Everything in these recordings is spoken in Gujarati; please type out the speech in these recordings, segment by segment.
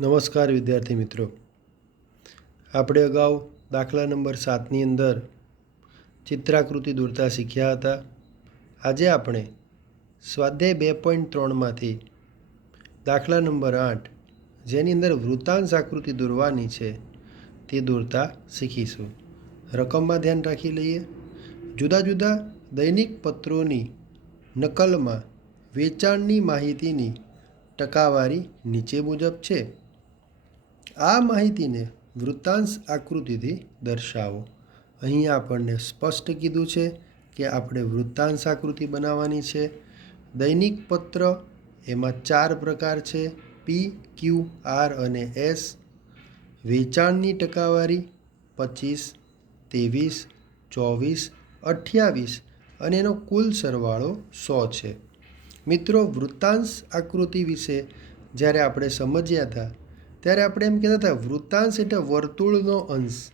નમસ્કાર વિદ્યાર્થી મિત્રો. આપણે અગાઉ દાખલા નંબર સાતની અંદર ચિત્રાકૃતિ દોરતા શીખ્યા હતા. આજે આપણે સ્વાધ્યાય બે પોઈન્ટ ત્રણમાંથી દાખલા નંબર આઠ, જેની અંદર વૃત્તાંશ આકૃતિ દોરવાની છે, તે દોરતા શીખીશું. રકમમાં ધ્યાન રાખી લઈએ. જુદા જુદા દૈનિક પત્રોની નકલમાં વેચાણની માહિતીની ટકાવારી નીચે મુજબ છે. આ માહિતીને વૃત્તાંશ આકૃતિથી દર્શાવો. અહીં આપણને સ્પષ્ટ કીધું છે કે આપણે વૃત્તાંશ આકૃતિ બનાવવાની છે. દૈનિક પત્ર એમાં ચાર પ્રકાર છે. પી ક્યુ આર અને એસ વેચાણની ટકાવારી પચીસ, ત્રેવીસ, ચોવીસ, અઠ્યાવીસ અને એનો કુલ સરવાળો સો છે. મિત્રો વૃત્તાંશ આકૃતિ વિશે જ્યારે આપણે સમજ્યા હતા ત્યારે આપણે એમ કહેતા હતા, વૃત્તાંશ એટલે વર્તુળનો અંશ.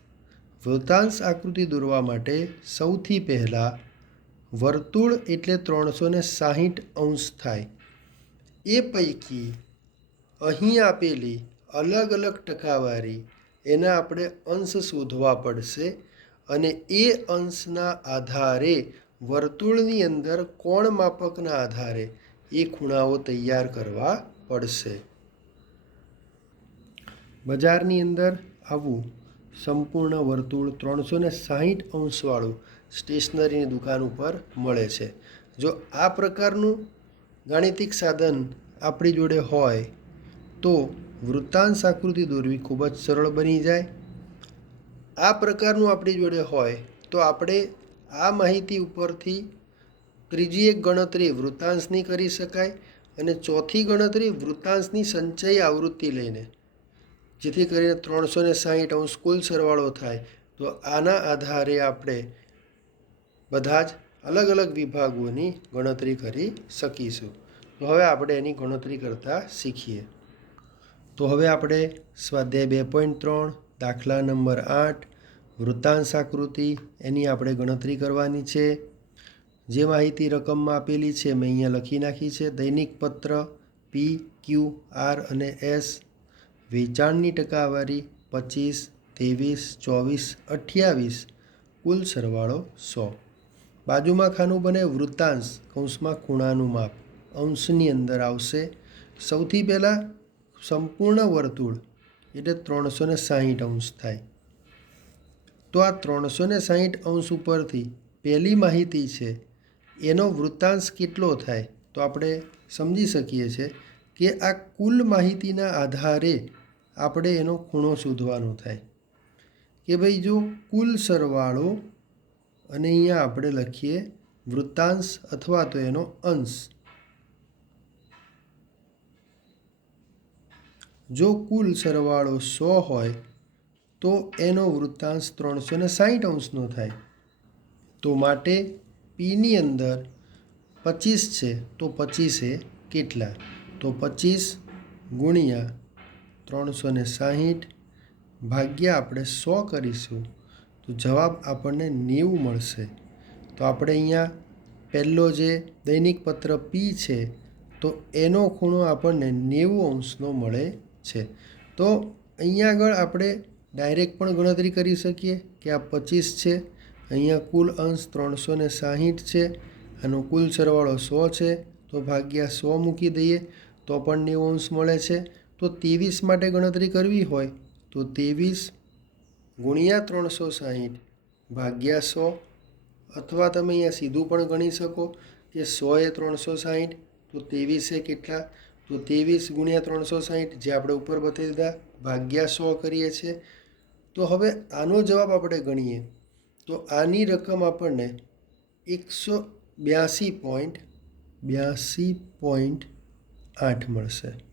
વૃત્તાંશ આકૃતિ દોરવા માટે સૌથી પહેલાં વર્તુળ એટલે ત્રણસો ને સાહીઠ અંશ થાય. એ પૈકી અહીં આપેલી અલગ અલગ ટકાવારી એના આપણે અંશ શોધવા પડશે અને એ અંશના આધારે વર્તુળની અંદર કોણ માપકના આધારે એ ખૂણાઓ તૈયાર કરવા પડશે. બજારની અંદર આવું સંપૂર્ણ વર્તુળ ત્રણસો ને સાહીઠ અંશવાળું સ્ટેશનરીની દુકાન ઉપર મળે છે. જો આ પ્રકારનું ગાણિતિક સાધન આપણી જોડે હોય, તો વૃત્તાંશ આકૃતિ દોરવી ખૂબ જ સરળ બની જાય. આ પ્રકારનું આપણી જોડે હોય, તો આપણે આ માહિતી ઉપરથી ત્રીજી એક ગણતરી વૃત્તાંશની કરી શકાય અને ચોથી ગણતરી વૃત્તાંશની સંચય આવૃત્તિ લઈને. જેથી કરીને ત્રણસો ને સાહીઠ અંશ કુલ સરવાળો થાય, તો આના આધારે આપણે બધા જ અલગ અલગ વિભાગોની ગણતરી કરી શકીશું. તો હવે આપણે એની ગણતરી કરતાં શીખીએ. તો હવે આપણે સ્વાધ્યાય બે પોઈન્ટ ત્રણ, દાખલા નંબર આઠ, વૃત્તાંશ આકૃતિ, એની આપણે ગણતરી કરવાની છે. જે માહિતી રકમમાં આપેલી છે, મેં અહીંયા લખી નાખી છે. દૈનિક પત્ર પી ક્યુ આર અને એસ વેચાણની ટકાવારી પચીસ, ત્રેવીસ, ચોવીસ, અઠ્યાવીસ, કુલ સરવાળો સો. બાજુમાં ખાનું બને વૃત્તાંશ, કૌંસમાં ખૂણાનું માપ. અંશની અંદર આવશે સૌથી પહેલાં સંપૂર્ણ વર્તુળ, એટલે ત્રણસો ને સાહીઠ અંશ થાય. તો આ ત્રણસો ને સાહીઠ અંશ ઉપરથી પહેલી માહિતી છે, એનો વૃત્તાંશ કેટલો થાય? તો આપણે સમજી શકીએ છીએ કે આ કુલ માહિતીના આધારે આપણે એનો ખૂણો શોધવાનો થાય. કે ભાઈ જો કુલ સરવાળો અને અહીંયા આપણે લખીએ વૃત્તાંશ અથવા તો એનો અંશ. જો કુલ સરવાળો સો હોય તો એનો વૃત્તાંશ ત્રણસો ને સાહીઠ અંશનો થાય. તો માટે પીની અંદર પચીસ છે, તો પચીસે કેટલા? તો પચીસ ગુણ્યા ત્રણસો ને સાહીઠ ભાગ્યા આપણે સો કરીશું, તો જવાબ આપણને નેવું મળશે. તો આપણે અહીંયા પહેલો જે દૈનિક પત્ર પી છે, તો એનો ખૂણો આપણને નેવું અંશનો મળે છે. તો અહીંયા આગળ આપણે ડાયરેક્ટ પણ ગણતરી કરી શકીએ કે આ પચીસ છે, અહીંયા કુલ અંશ ત્રણસો ને સાહીઠ છે, આનો કુલ સરવાળો સો છે, તો ભાગ્યા સો મૂકી દઈએ, તો પણ નેવું અંશ મળે છે. તો ત્રેવીસ માટે ગણતરી કરવી હોય તો ત્રેવીસ ગુણ્યા ત્રણસો સાહીઠ ભાગ્યા સો અથવા તમે અહીંયા સીધું પણ ગણી શકો કે સો એ ત્રણસો સાહીઠ, તો ત્રેવીસે કેટલા? તો ત્રેવીસ ગુણ્યા ત્રણસો સાહીઠ જે આપણે ઉપર બતાવી દીધા, ભાગ્યા સો કરીએ છીએ. તો હવે આનો જવાબ આપણે ગણીએ. તો આની રકમ આપણને એકસો બ્યાસી પોઈન્ટ બ્યાસી પોઈન્ટ આઠ મળશે.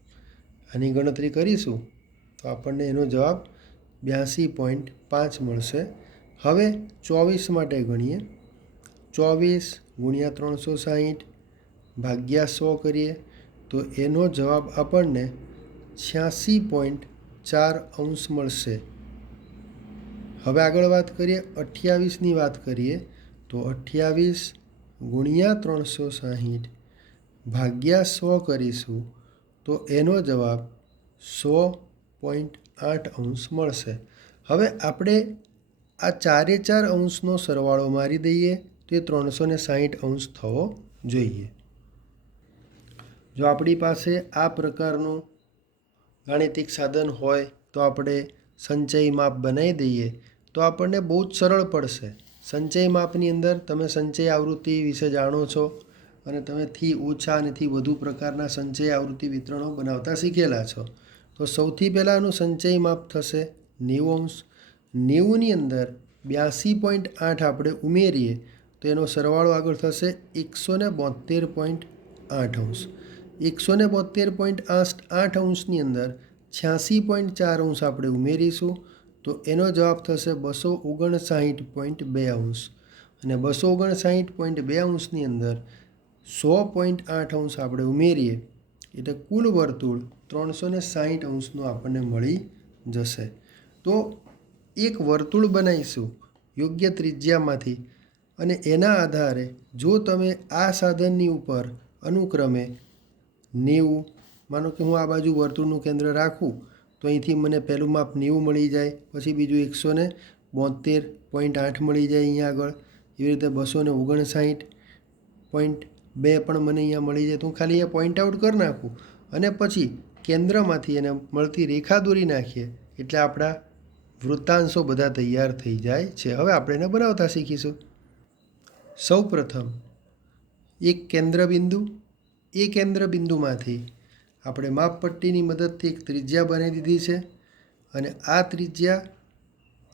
આની ગણતરી કરીશું, તો આપણને એનો જવાબ બ્યાસી પોઈન્ટ પાંચ મળશે. હવે ચોવીસ માટે ગણીએ. ચોવીસ ગુણ્યા ત્રણસો સાહીઠ ભાગ્યા સો કરીએ. તો એનો જવાબ આપણને છ્યાસી પોઈન્ટ ચાર અંશ મળશે. હવે આગળ વાત કરીએ, અઠ્યાવીસની વાત કરીએ, તો અઠ્યાવીસ ગુણ્યા ત્રણસો સાહીઠ ભાગ્યા સો કરીશું. તો એનો જવાબ સો પોઈન્ટ આઠ અંશ મળશે. હવે આપણે આ ચારે ચાર અંશનો સરવાળો મારી દઈએ તો એ ત્રણસો ને સાહીઠ અંશ થવો જોઈએ. જો આપણી પાસે આ પ્રકારનું ગાણિતિક સાધન હોય તો આપણે સંચય માપ બનાવી દઈએ તો આપણને બહુ જ સરળ પડશે. સંચય માપની અંદર તમે સંચય આવૃત્તિ વિશે જાણો છો અને તમે થી ઓછા અને થી વધુ પ્રકારના સંચય આવૃત્તિ વિતરણો બનાવતા શીખેલા છો. તો સૌથી પહેલાં આનું સંચય માપ થશે નેવું અંશ. નેવુંની અંદર બ્યાસી પોઈન્ટ આઠ આપણે ઉમેરીએ તો એનો સરવાળો આગળ થશે એકસો ને બોતેર પોઈન્ટ આઠ અંશ. એકસો ને બોતેર પોઈન્ટ આઠ અંશની અંદર છ્યાસી પોઈન્ટ ચાર અંશ આપણે ઉમેરીશું તો એનો જવાબ થશે બસો ઓગણસાઠ પોઈન્ટ બે અંશ. અને બસો ઓગણસાઠ પોઈન્ટ બે અંશની અંદર સો પોઈન્ટ આઠ અંશ આપણે ઉમેરીએ, એટલે કુલ વર્તુળ ત્રણસો ને સાહીઠ અંશનું આપણને મળી જશે. તો એક વર્તુળ બનાવીશું યોગ્ય ત્રિજ્યામાંથી અને એના આધારે જો તમે આ સાધનની ઉપર અનુક્રમે નેવું, માનો કે હું આ બાજુ વર્તુળનું કેન્દ્ર રાખું, તો અહીંથી મને પહેલું માપ નેવું મળી જાય, પછી બીજું એકસો ને બોતેર પોઈન્ટ આઠ મળી જાય અહીંયા આગળ. એવી રીતે બસો ને ઓગણસાઠ પોઈન્ટ બે પણ મને અહીંયા મળી જાય તો હું ખાલી અહીંયા પોઈન્ટ આઉટ કરી નાખું. અને પછી કેન્દ્રમાંથી એને મળતી રેખા દોરી નાખીએ. એટલે આપણા વૃત્તાંશો બધા તૈયાર થઈ જાય છે. હવે આપણે એને બનાવતા શીખીશું. સૌ પ્રથમ એક કેન્દ્ર બિંદુ એ કેન્દ્ર બિંદુમાંથી આપણે માપપટ્ટીની મદદથી એક ત્રિજ્યા બનાવી દીધી છે. અને આ ત્રિજ્યા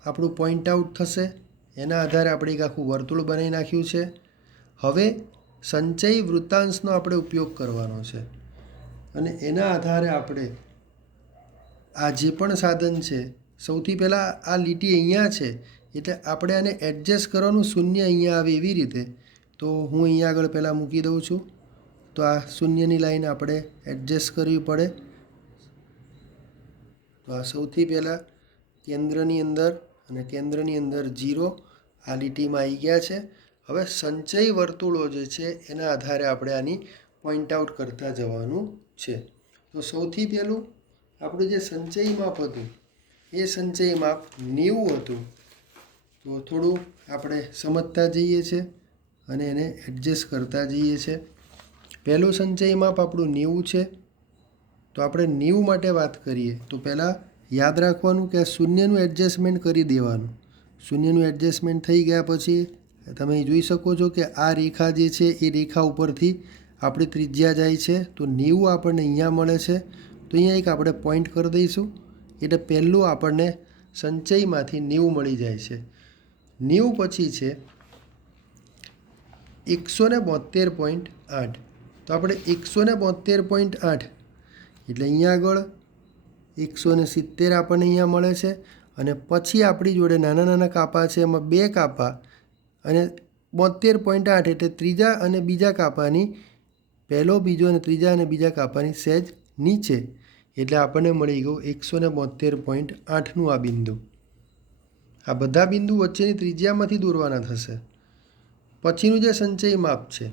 આપણું પોઈન્ટ આઉટ થશે. એના આધારે આપણે એક આખું વર્તુળ બનાવી નાખ્યું છે. હવે સંચય વૃત્તાંશનો આપણે ઉપયોગ કરવાનો છે. અને એના આધારે આપણે આ જે પણ સાધન છે, સૌથી પહેલાં આ લીટી અહીંયા છે, એટલે આપણે આને એડજસ્ટ કરવાનું શૂન્ય અહીંયા આવે એવી રીતે. તો હું અહીંયા આગળ પહેલાં મૂકી દઉં છું. તો આ શૂન્યની લાઈન આપણે એડજસ્ટ કરવી પડે. તો આ સૌથી પહેલાં કેન્દ્રની અંદર અને કેન્દ્રની અંદર જીરો આ લીટીમાં આવી ગયા છે. હવે સંચય વર્તુળો જે છે, એના આધારે આપણે આની પોઈન્ટ આઉટ કરતા જવાનું છે. તો સૌથી પહેલું, આપણું જે સંચય માપ હતું, એ સંચય માપ નેવું હતું. તો થોડું આપણે સમજતા જઈએ છીએ અને એને એડજસ્ટ કરતા જઈએ છીએ પહેલું સંચય માપ આપણું નેવું છે. તો આપણે નેવું માટે વાત કરીએ, તો પહેલાં યાદ રાખવાનું કે શૂન્યનું એડજસ્ટમેન્ટ કરી દેવાનું. શૂન્યનું એડજસ્ટમેન્ટ થઈ ગયા પછી તમે જોઈ શકો છો કે આ રેખા જે છે, એ રેખા ઉપરથી આપણી ત્રિજ્યા જાય છે. તો નેવું આપણને અહીંયા મળે છે. તો અહીંયા એક આપણે પોઈન્ટ કરી દઈશું. એટલે પહેલું આપણને સંચયમાંથી નેવું મળી જાય છે. નેવું પછી છે એકસો ને બોતેર પોઈન્ટ આઠ. તો આપણે એકસો ને બોતેર પોઈન્ટ આઠ. એટલે અહીંયા આગળ એકસો ને સિત્તેર આપણને અહીંયા મળે છે. અને પછી આપણી જોડે નાના નાના કાપા છે. એમાં બે કાપા અને બોતેર પોઈન્ટ આઠ એટલે ત્રીજા અને બીજા કાપાની, પહેલો બીજો અને ત્રીજા અને બીજા કાપાની સહેજ નીચે. એટલે આપણને મળી ગયું એકસો ને બોતેર પોઈન્ટ આઠનું આ બિંદુ. આ બધા બિંદુ વચ્ચેની ત્રિજ્યામાંથી દોરવાના થશે. પછીનું જે સંચય માપ છે,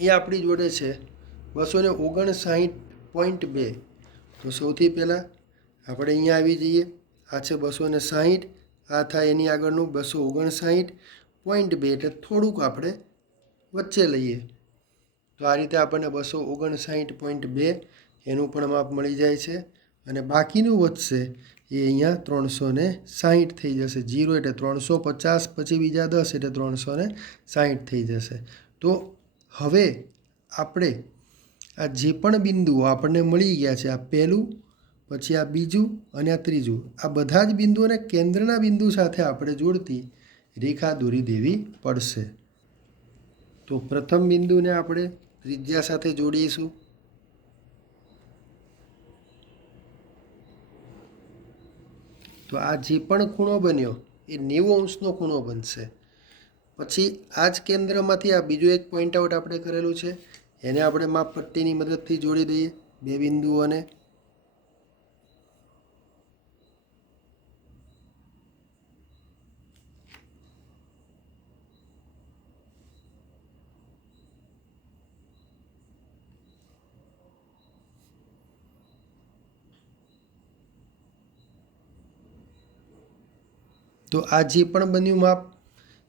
એ આપણી જોડે છે બસો ને ઓગણસાઠ પોઈન્ટ બે. તો સૌથી પહેલાં આપણે અહીંયા આવી જઈએ. આ છે બસો ને સાહીઠ. આ થાય એની આગળનું બસો ઓગણસાઠ પોઈન્ટ બે એટલે થોડુંક આપણે વચ્ચે લઈએ. તો આ રીતે આપણને બસો ઓગણસાઠ પોઈન્ટ બે એનું પણ માપ મળી જાય છે અને બાકીનું વધશે એ અહીંયા ત્રણસો ને સાહીઠ થઈ જશે. જીરો એટલે ત્રણસો પચાસ, પછી બીજા દસ એટલે ત્રણસો ને સાહીઠ થઈ જશે. તો હવે આપણે આ જે પણ બિંદુઓ આપણને મળી ગયા છે, આ પહેલું પછી આ બીજું અને આ ત્રીજું. આ બધા જ બિંદુઓને કેન્દ્રના બિંદુ સાથે આપણે જોડતી રેખા દોરી દેવી પડશે. તો પ્રથમ બિંદુને આપણે ત્રિજ્યા સાથે જોડીશું. તો આ જે પણ ખૂણો બન્યો, એ નેવું અંશનો ખૂણો બનશે. પછી આ જ કેન્દ્રમાંથી આ બીજું એક પોઈન્ટ આઉટ આપણે કરેલું છે. એને આપણે માપપટ્ટીની મદદથી જોડી દઈએ બે બિંદુઓને. તો આ જે પણ બન્યું માપ,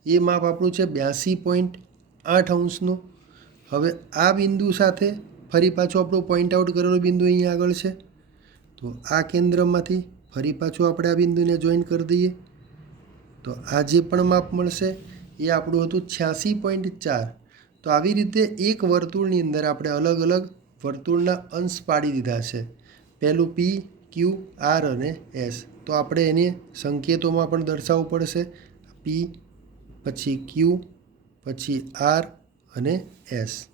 એ માપ આપણું છે બ્યાસી પોઈન્ટ આઠ અંશનું. હવે આ બિંદુ સાથે ફરી પાછું આપણું પોઈન્ટ આઉટ કરેલું બિંદુ અહીંયા આગળ છે. તો આ કેન્દ્રમાંથી ફરી પાછું આપણે આ બિંદુને જોઈન કરી દઈએ. તો આ જે પણ માપ મળશે, એ આપણું હતું છ્યાસી પોઈન્ટ ચાર. તો આવી રીતે એક વર્તુળની અંદર આપણે અલગ અલગ વર્તુળના અંશ પાડી દીધા છે. પહેલું પી ક્યુ આર અને એસ તો આપણે એને સંકેતોમાં પણ દર્શાવવું પડશે. પી પછી ક્યુ પછી આર અને એસ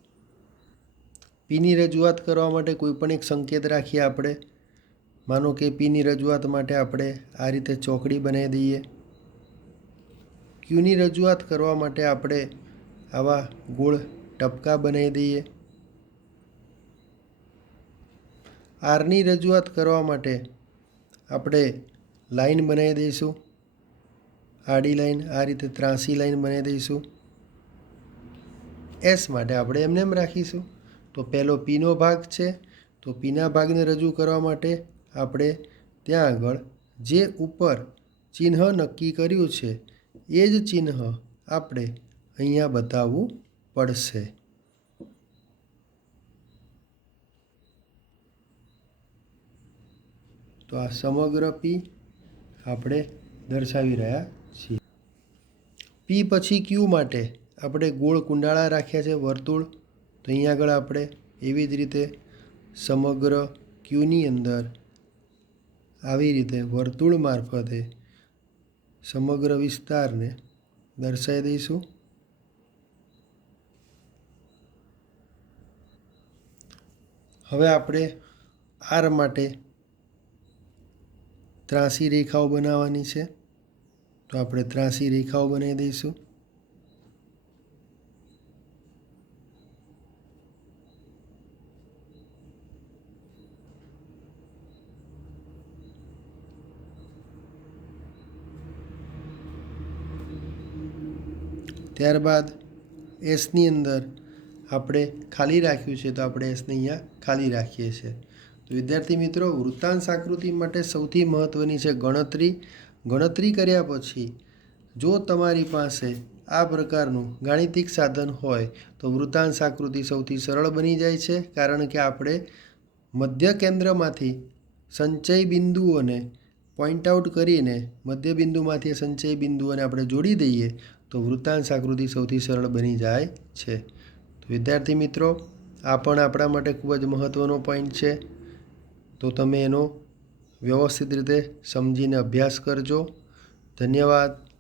પીની રજૂઆત કરવા માટે કોઈ પણ એક સંકેત રાખીએ આપણે. માનો કે પીની રજૂઆત માટે આપણે આ રીતે ચોકડી બનાવી દઈએ. ક્યુની રજૂઆત કરવા માટે આપણે આવા ગોળ ટપકા બનાવી દઈએ. આરની રજૂઆત કરવા માટે આપણે લાઈન બનાવી દઈશું. આડી લાઈન આ રીતે ત્રાસી લાઈન બનાવી દઈશું. એસ માટે આપણે એમને એમ રાખીશું. તો પહેલો પીનો ભાગ છે. તો પીના ભાગને રજૂ કરવા માટે આપણે ત્યાં આગળ જે ઉપર ચિહ્ન નક્કી કર્યું છે, એ જ ચિહ્ન આપણે અહીંયા બતાવવું પડશે. તો આ સમગ્ર પી આપણે દર્શાવી રહ્યા છીએ. પી પછી ક્યુ માટે આપણે ગોળ કુંડાળા રાખ્યા છે વર્તુળ. તો અહીંયા આગળ આપણે એવી જ રીતે સમગ્ર ક્યુની અંદર આવી રીતે વર્તુળ મારફતે સમગ્ર વિસ્તારને દર્શાવી દઈશું. હવે આપણે આર માટે ત્રાસી રેખાઓ બનાવવાની છે. તો આપણે ત્રાસી રેખાઓ બનાવી દઈશું. ત્યારબાદ એસની અંદર આપણે ખાલી રાખ્યું છે, તો આપણે એસને અહીંયા ખાલી રાખીએ છીએ. વિદ્યાર્થી મિત્રો વૃત્તાંશ આકૃતિ માટે સૌથી મહત્ત્વની છે ગણતરી. ગણતરી કર્યા પછી જો તમારી પાસે આ પ્રકારનું ગાણિતિક સાધન હોય, તો વૃત્તાંશ આકૃતિ સૌથી સરળ બની જાય છે, કારણ કે આપણે મધ્ય કેન્દ્રમાંથી સંચય બિંદુઓને પોઈન્ટ આઉટ કરીને મધ્ય બિંદુમાંથી સંચય બિંદુઓને આપણે જોડી દઈએ, તો વૃત્તાંશ આકૃતિ સૌથી સરળ બની જાય છે. તો વિદ્યાર્થી મિત્રો, આ પણ આપણા માટે ખૂબ જ મહત્ત્વનો પોઈન્ટ છે. તો તમે એનો વ્યવસ્થિત રીતે સમજીને અભ્યાસ કરજો. ધન્યવાદ.